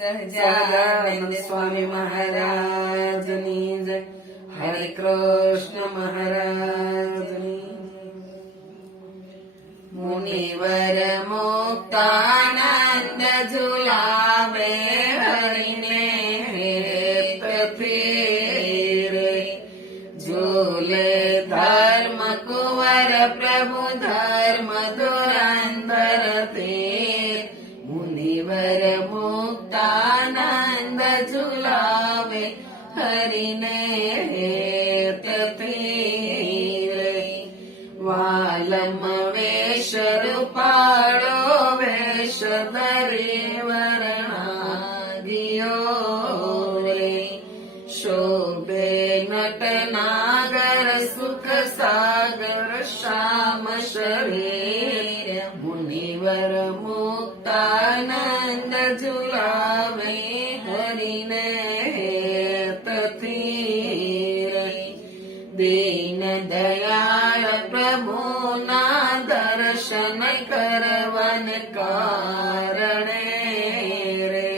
સહજાનંદ સ્વામી મહારાજની જય. હરે કૃષ્ણ મહારાજની. મુનિવર મુક્તાનંદ ઝુલાવે હરિને પફેરે. ઝૂલે ધર્મ કુંવર પ્રભુ ધર્મ ધુરંધર તેર. મુનિવર મુક્તાનંદ ઝુલાવે હરિને પફેરે. વાલમ વેશ રૂપાળો વેશ ધરે વર્ણાગિયો રે. શોભે નટનાગર સુખ સાગર શ્યામ શરીર. મુનિવર મુક્તાનંદ ઝુલાવે હરિને તથીરે. દીન દયાળ પ્રભુના દર્શન કરવન કારણે રે.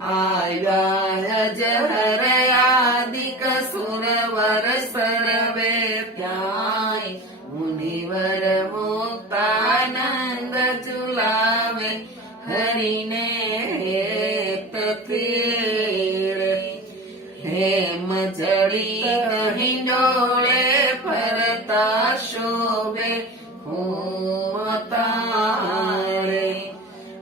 આયા જહરયાદિક સુરવર સર્વે ત્યાંય. મુનિવર મુક્તાનંદ ઝુલાવે હરિને તથીરે. હેમ જડી હિંડોળે ફરતા શોભે હોમતારે.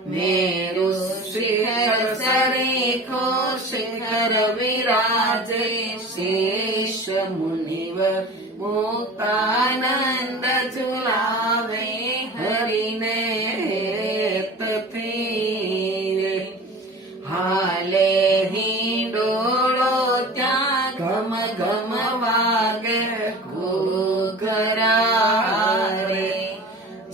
મેરુ શિખર સરીખો શિખર વિરાજે શેષ. મુનિવર મુક્તાનંદ ઝુલાવે હરિને તથીરે. હાલે હિંડોળો ત્યાં ઘમ ઘમ વાગે ઘૂઘરા.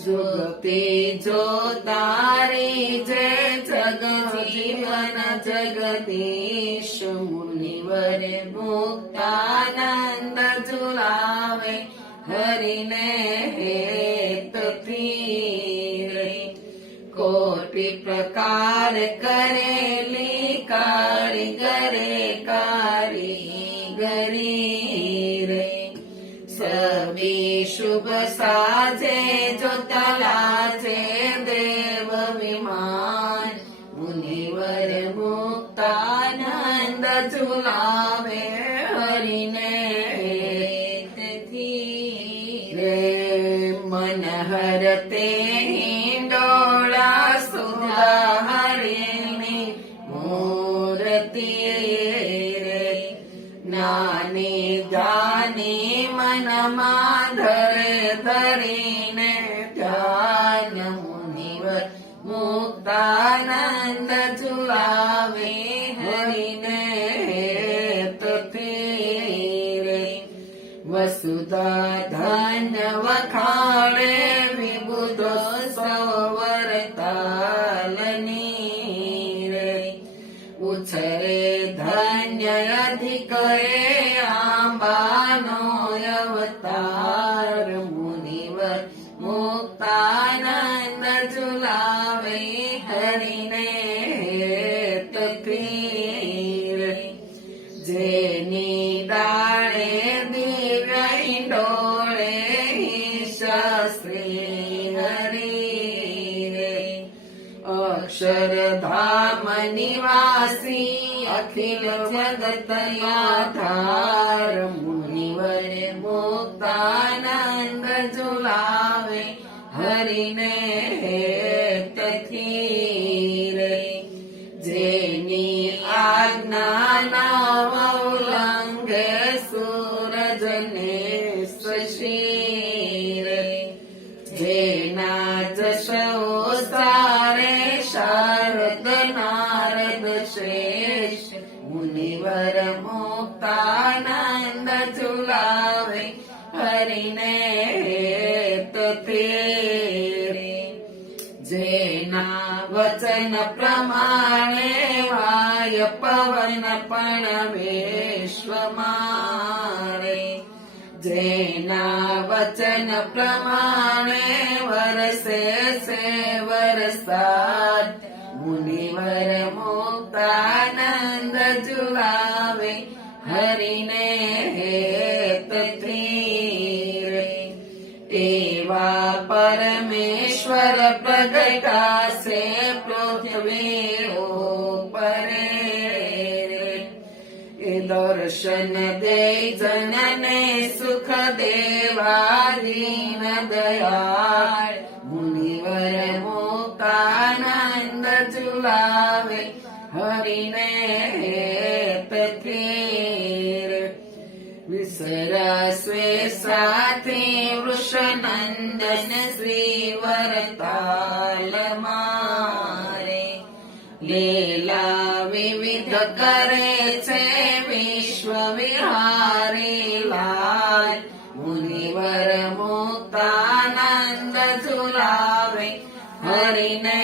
જુગતે જોતારી જય જગ જીવન જગદીશ. મુનિવર મુક્તાનંદ ઝુલાવે હરિને તથીરે. કોટી પ્રકાર કરેલી કારીગરે કારીગરી રે. સબી શુભ સાજે જો તલાજે દેવ વિમાન. મુનિવર મુક્તાનંદ ઝુલાવે હરિને તથીરે. મનહર તે હિંડોળા સુધા હરિની મૂર્તિ રે. નાની જાની મનમાં ધરે ધરીને ધ્યાન. મુનિવર મુક્તાનંદ ઝુલાવે હરિને તથીરે. વસુધા ધન્ય વખાણે વિબુધો સવરતાલની રે. ઉછરે ધન્ય અધિક આંબાનો અવતાર. મુનિવર મુક્તાનંદ ઝુલાવે હરિને તથીરે. જેની દાળે દિવ્ય હિંડોળે શાસ્ત્રી હરિ રે. અક્ષરધામ નિવાસી અખિલ જગત આધાર. મુનિવર મુક્તાનંદ ઝુલાવે હરિને તથીરે. જેની આજ્ઞા ના ઉલ્લંઘે સૂરજને શશીરે. જેના જશ સારે શારદ નારદ શેષ. મુનિવર મુક્તાનંદ ઝુલાવે હરિને તથીરે. જેના વચન પ્રમાણે વાય પવન પણ વિશ્વમાં. જેના વચન પ્રમાણે વરસે સે વરસાદ. મુનિવર મુક્ત મુક્તાનંદ જુલાવે હરિને હેતથી રે એવા પરમેશ્વર પ્રગટાશે પૃથ્વી ઉપરે રે એ દર્શન દે જનને સુખ દેવા દીન દયાળ મુનિવર મુક્તાનંદ જુલાવે હરિને હેતથી રે વિસરસ્વે સાથે વૃષનંદન શ્રી વરતાલ મારે લીલા વિવિધ કરે છે વિશ્વ વિહારી લાલ મુનિવર મુક્તાનંદ ઝુલાવે હરિને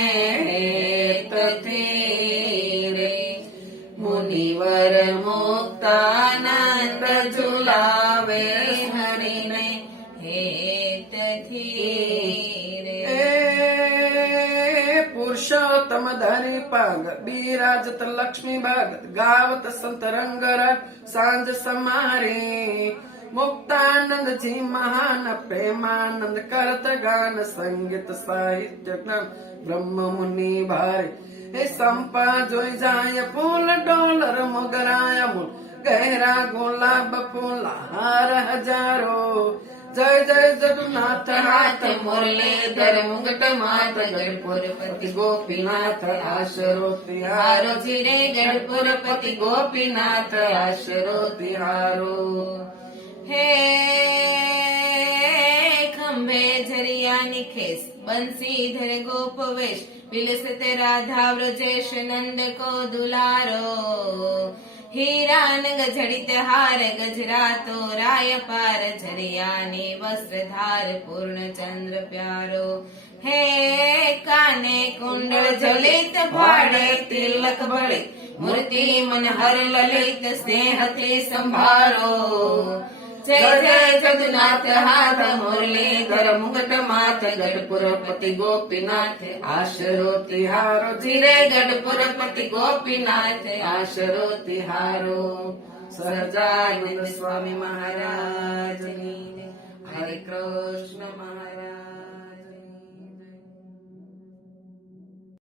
હેતથી રે મુનિવર મુક્તાનંદ ઝુલાવે હરિને હેતથી રે પુરુષોત્તમ ધની પગ બિરાજત લક્ષ્મી ભગત ગાવત સંત રંગરગ સાંજ સમારી મુક્તાનંદજી મહાન પ્રેમાનંદ કરત ગાન સંગીત સાહિત્ય જ્ઞાન બ્રહ્મ મુનિ ભારે હે સંપા જોઈ જાય ફૂલ ડોલર મોગરાય મૂલ ગહેરા ગુલાબ ફૂલ હાર હજારો જય જય જગન્નાથ હાથ મુરલીધર મુગટ માત ગઢપુર પતિ ગોપીનાથ આશરો તિહારો જીરે ગઢપુર પતિ ગોપીનાથ આશરો તિહારો હે ખંભે ઝરિયાની ખેસ બંસીધર ગોપવેશ વિલસત રાધા વ્રજેશ નંદ કો દુલારો હીરાન ગજડિત હાર ગજરાતો રાય પાર ઝરિયાની વસ્ત્રધાર પૂર્ણ ચંદ્ર પ્યારો હે કાને કુંડળ જલિત ભાડે તિલક ભળે મૂર્તિ મનહર લલિત સ્નેહથી સંભાળો જય જય જગન્નાથ હાથ મુરલીધર મુગટ માથ ગઢપુર પતિ ગોપીનાથ આશરો તિહારો જીરે ગઢપુર પતિ ગોપીનાથ આશરો તિહારો સહજાનંદ સ્વામી મહારાજની જય. હરે કૃષ્ણ મહારાજ.